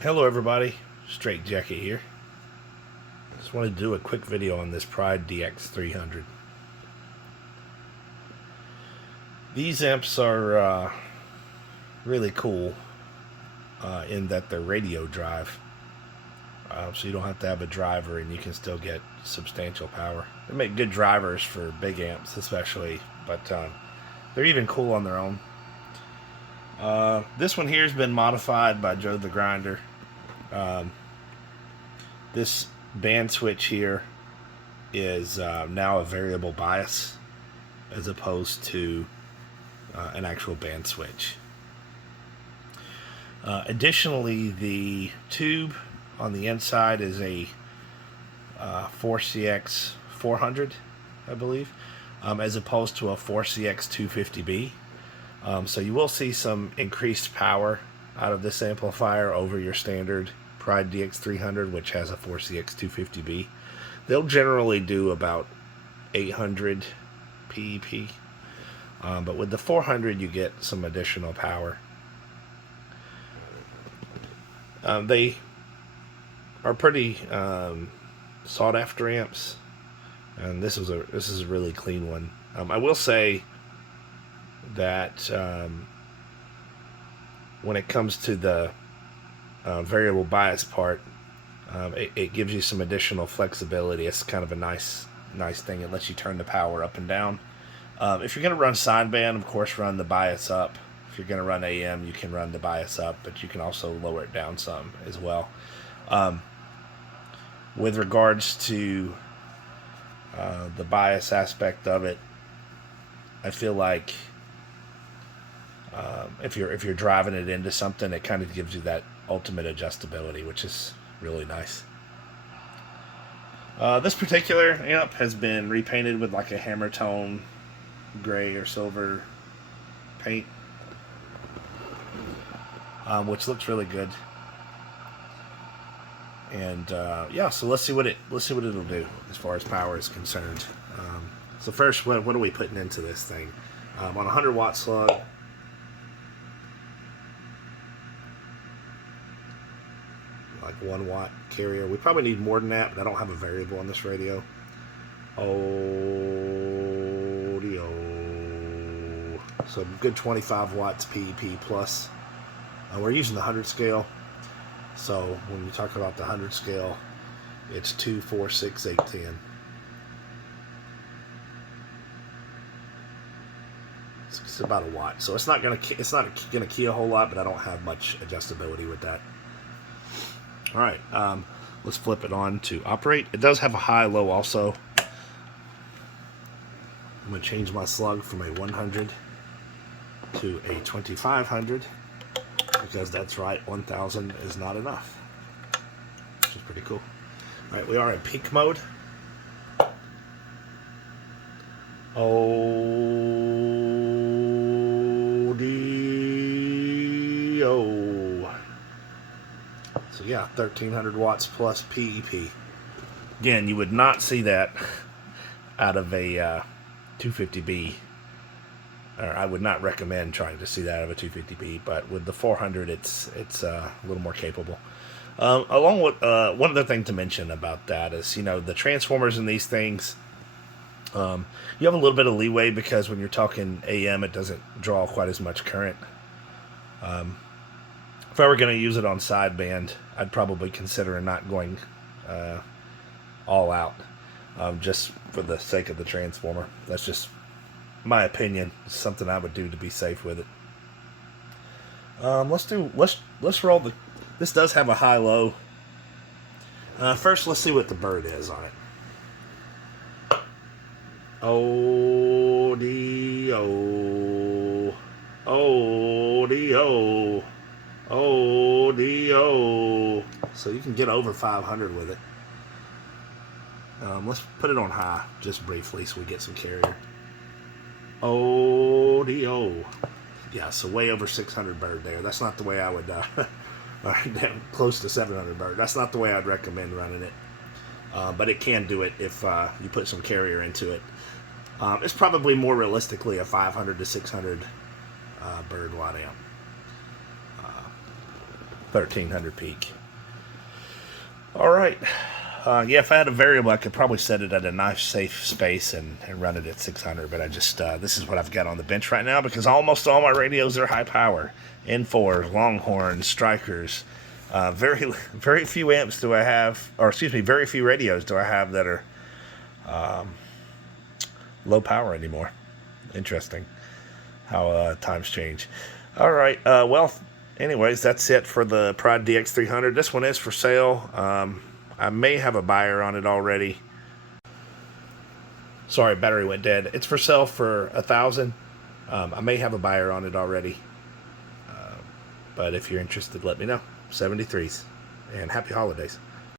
Hello everybody, Straight Jacket here. Just wanted to do a quick video on this Pride DX300. These amps are really cool in that they're radio drive. So you don't have to have a driver and you can still get substantial power. They make good drivers for big amps especially, but they're even cool on their own. This one here has been modified by Joe the Grinder. This band switch here is now a variable bias as opposed to an actual band switch. Additionally, the tube on the inside is a 4CX 400, I believe, as opposed to a 4CX 250B. So you will see some increased power out of this amplifier over your standard Pride DX300, which has a 4CX 250B. They'll generally do about 800 PEP, but with the 400 you get some additional power. They are pretty sought after amps, and this is a really clean one. I will say that when it comes to the variable bias part, it gives you some additional flexibility. It's kind of a nice thing. It lets you turn the power up and down. If you're going to run sideband, of course, run the bias up. If you're going to run AM, you can run the bias up, but you can also lower it down some as well. With regards to the bias aspect of it, I feel like if you're driving it into something, it kind of gives you that ultimate adjustability, which is really nice. This particular amp has been repainted with like a hammer tone gray or silver paint, which looks really good. And yeah, so let's see what it'll do as far as power is concerned. So first, what are we putting into this thing? On a 100-watt slug, like 1 watt carrier. We probably need more than that, but I don't have a variable on this radio. Audio. So good 25 watts PEP plus. We're using the 100 scale. So when you talk about the 100 scale, it's 2, 4, 6, 8, 10. It's about a watt. So it's not gonna key a whole lot, but I don't have much adjustability with that. All right, let's flip it on to operate. It does have a high-low also. I'm going to change my slug from a 100 to a 2500 because that's right, 1000 is not enough, which is pretty cool. All right, we are in peak mode. Audio. So yeah, 1300 watts plus PEP. Again, you would not see that out of a 250B, or I would not recommend trying to see that out of a 250B. But with the 400, it's a little more capable. Along with one other thing to mention about that is, you know, the transformers in these things. You have a little bit of leeway because when you're talking AM, it doesn't draw quite as much current. If I were going to use it on sideband, I'd probably consider not going all out, just for the sake of the transformer. That's just my opinion. It's something I would do to be safe with it. Let's roll the. This does have a high-low. First, let's see what the bird is on it. Audio. Audio. Audio. So you can get over 500 with it. Let's put it on high just briefly so we get some carrier. Audio. Yeah, so way over 600 bird there. That's not the way I would, close to 700 bird. That's not the way I'd recommend running it. But it can do it if you put some carrier into it. It's probably more realistically a 500 to 600 bird watt amp. 1300 peak. All right. Yeah, if I had a variable, I could probably set it at a nice safe space and run it at 600. But I just this is what I've got on the bench right now because almost all my radios are high power. N4s, Longhorns, Strikers. Very few amps do I have, or excuse me, very few radios do I have that are low power anymore. Interesting how times change. All right. Well, anyways, that's it for the Pride DX300. This one is for sale. I may have a buyer on it already. Sorry, battery went dead. It's for sale for $1,000. I may have a buyer on it already. But if you're interested, let me know. 73s. And happy holidays.